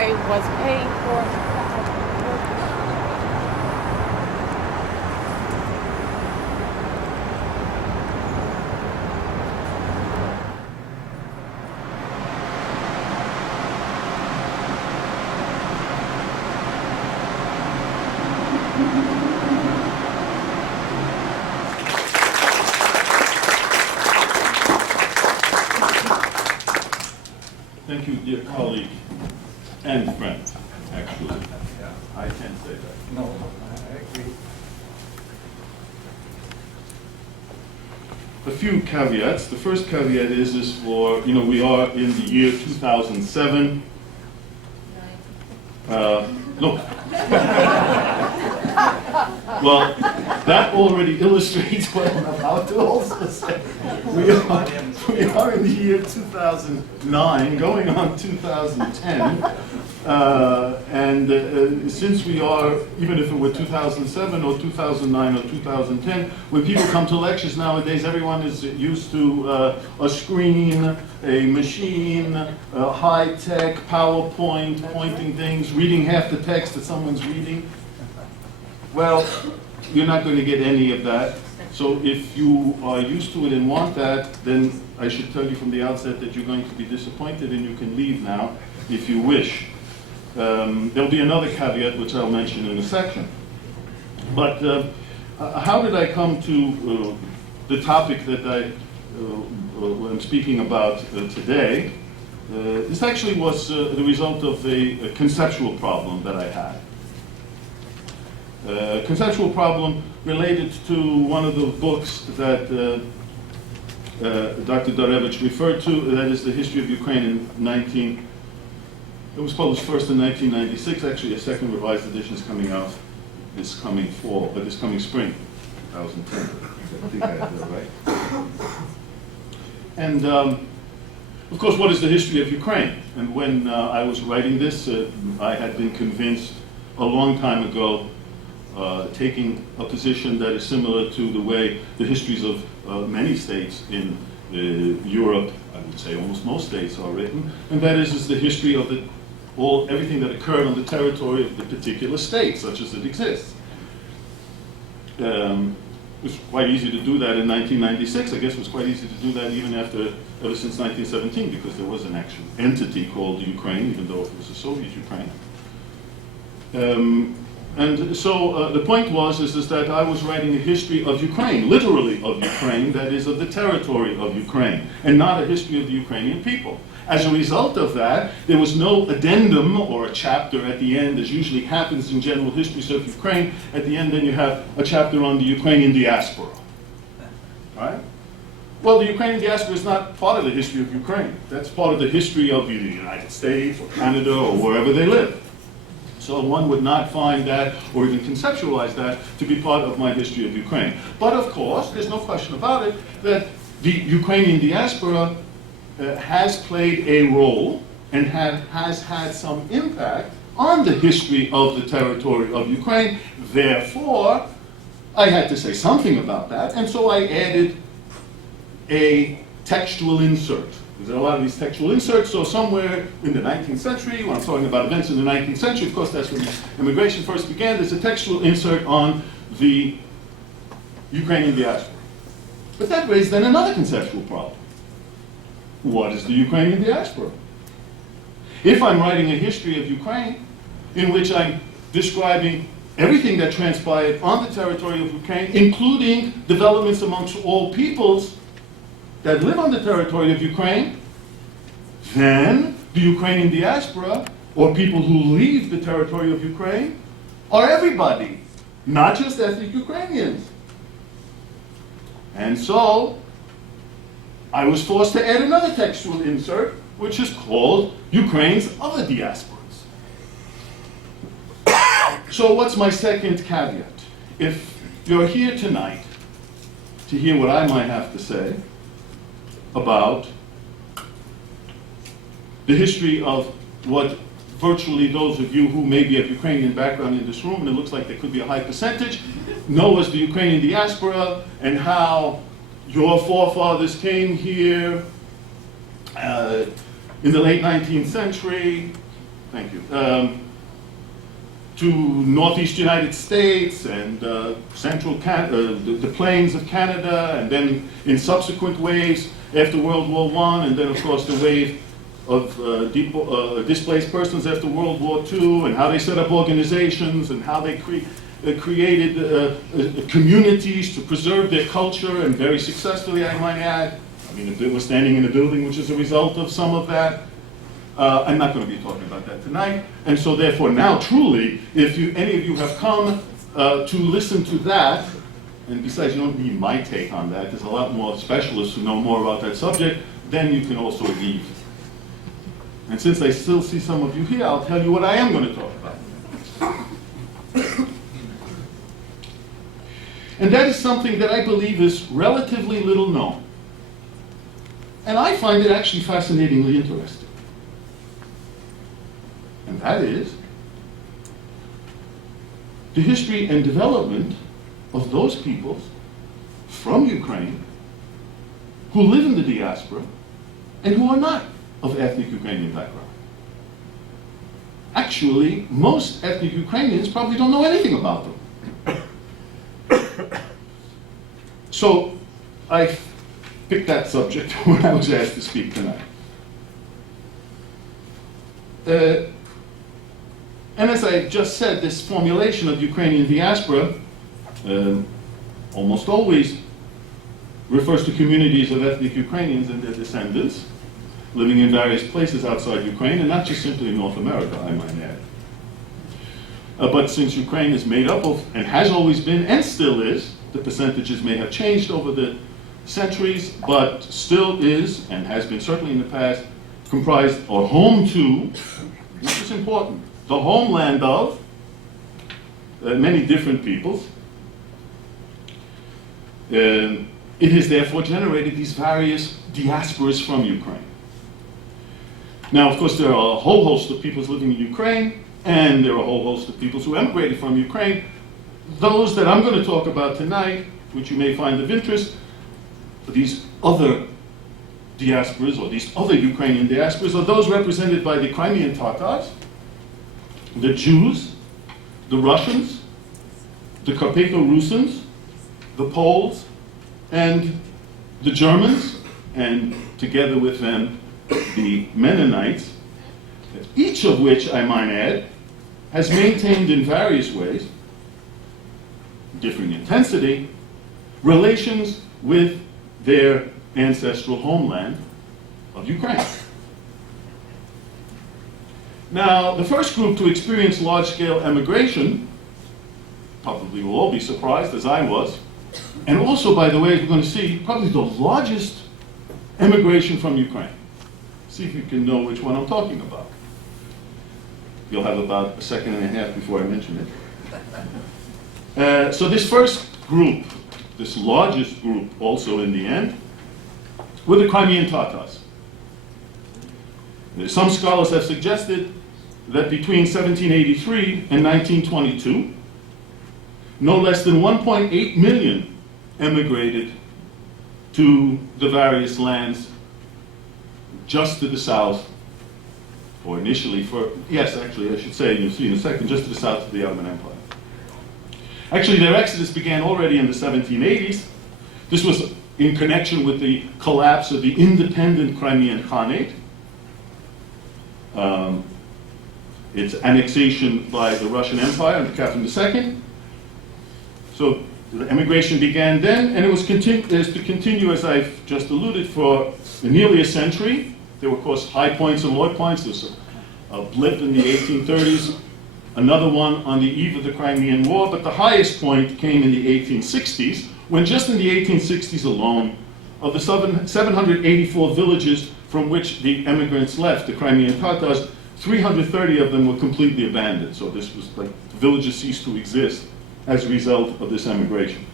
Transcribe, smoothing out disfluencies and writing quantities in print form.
I was paying for. Thank you, dear colleague and friend, actually. I can't say that. No, I agree. A few caveats. The first caveat is for, we are in the year 2007. No. Well, that already illustrates what I'm about to also say. We are in the year 2009, going on 2010. And since we are, even if it were 2007 or 2009 or 2010, when people come to lectures nowadays, everyone is used to a screen, a machine, a high-tech PowerPoint, pointing things, reading half the text that someone's reading. Well, you're not going to get any of that. So if you are used to it and want that, then I should tell you from the outset that you're going to be disappointed and you can leave now if you wish. There'll be another caveat which I'll mention in a section. But how did I come to the topic that I'm speaking about today? This actually was the result of a conceptual problem that I had. Conceptual problem related to one of the books that Dr. Darevich referred to, that is The History of Ukraine it was published first in 1996, actually a second revised edition is coming out this coming fall, this coming spring, 2010. I think I have that right. And of course, what is the history of Ukraine? And when I was writing this, I had been convinced a long time ago, taking a position that is similar to the way the histories of many states in Europe, I would say almost most states, are written, and that is the history of everything that occurred on the territory of the particular state, such as it exists. It was quite easy to do that in 1996. I guess it was quite easy to do that even ever since 1917, because there was an actual entity called Ukraine, even though it was a Soviet Ukraine. And so the point is that I was writing a history of Ukraine, literally of Ukraine, that is of the territory of Ukraine, and not a history of the Ukrainian people. As a result of that, there was no addendum or a chapter at the end, as usually happens in general histories of Ukraine. At the end, then you have a chapter on the Ukrainian diaspora. Right? Well, the Ukrainian diaspora is not part of the history of Ukraine. That's part of the history of either the United States or Canada or wherever they live. So one would not find that, or even conceptualize that, to be part of my history of Ukraine. But of course, there's no question about it, that the Ukrainian diaspora has played a role and has had some impact on the history of the territory of Ukraine. Therefore, I had to say something about that, and so I added a textual insert. There are a lot of these textual inserts, so somewhere in the 19th century, when I'm talking about events in the 19th century, of course that's when immigration first began, there's a textual insert on the Ukrainian diaspora. But that raised then another conceptual problem. What is the Ukrainian diaspora? If I'm writing a history of Ukraine, in which I'm describing everything that transpired on the territory of Ukraine, including developments amongst all peoples that live on the territory of Ukraine, then the Ukrainian diaspora, or people who leave the territory of Ukraine, are everybody, not just ethnic Ukrainians. And so, I was forced to add another textual insert, which is called Ukraine's other diasporas. So what's my second caveat? If you're here tonight to hear what I might have to say about the history of what virtually those of you who may be of Ukrainian background in this room, and it looks like there could be a high percentage, know as the Ukrainian diaspora, and how your forefathers came here in the late 19th century, thank you, to northeast United States and central the plains of Canada, and then in subsequent waves after World War I, and then of course the wave of displaced persons after World War II, and how they set up organizations, and how they created communities to preserve their culture, and very successfully, I might add. I mean, we're standing in a building which is a result of some of that. I'm not going to be talking about that tonight. And so therefore now truly, if any of you have come to listen to that, and besides you don't need my take on that, there's a lot more specialists who know more about that subject, then you can also leave. And since I still see some of you here, I'll tell you what I am going to talk about. And that is something that I believe is relatively little known. And I find it actually fascinatingly interesting. And that is the history and development of those peoples from Ukraine who live in the diaspora and who are not of ethnic Ukrainian background. Actually, most ethnic Ukrainians probably don't know anything about them. So I picked that subject when I was asked to speak tonight. And as I just said, this formulation of Ukrainian diaspora almost always refers to communities of ethnic Ukrainians and their descendants living in various places outside Ukraine, and not just simply in North America, I might add. But since Ukraine is made up of, and has always been, and still is, the percentages may have changed over the centuries, but still is, and has been certainly in the past, comprised or home to, which is important, the homeland of many different peoples. It has therefore generated these various diasporas from Ukraine. Now, of course, there are a whole host of peoples living in Ukraine, and there are a whole host of peoples who emigrated from Ukraine. Those that I'm going to talk about tonight, which you may find of interest, these other diasporas, or these other Ukrainian diasporas, are those represented by the Crimean Tatars, the Jews, the Russians, the Carpatho-Rusins, the Poles, and the Germans, and together with them, the Mennonites, each of which, I might add, has maintained in various ways, differing intensity, relations with their ancestral homeland of Ukraine. Now, the first group to experience large-scale emigration, probably will all be surprised, as I was, and also, by the way, as we're going to see, probably the largest emigration from Ukraine. See if you can know which one I'm talking about. You'll have about a second and a half before I mention it. So this first group, this largest group also in the end, were the Crimean Tatars. Some scholars have suggested that between 1783 and 1922, no less than 1.8 million emigrated to the various lands just to the south, or initially yes, actually, I should say, you'll see in a second, just to the south of the Ottoman Empire. Actually, their exodus began already in the 1780s. This was in connection with the collapse of the independent Crimean Khanate, its annexation by the Russian Empire under Catherine II. So the emigration began then, and it was to continue, as I've just alluded, for nearly a century. There were, of course, high points and low points. There was a blip in the 1830s, another one on the eve of the Crimean War, but the highest point came in the 1860s, when just in the 1860s alone, of the 784 villages from which the emigrants left, the Crimean Tatars, 330 of them were completely abandoned. So this was like, the villages ceased to exist as a result of this emigration.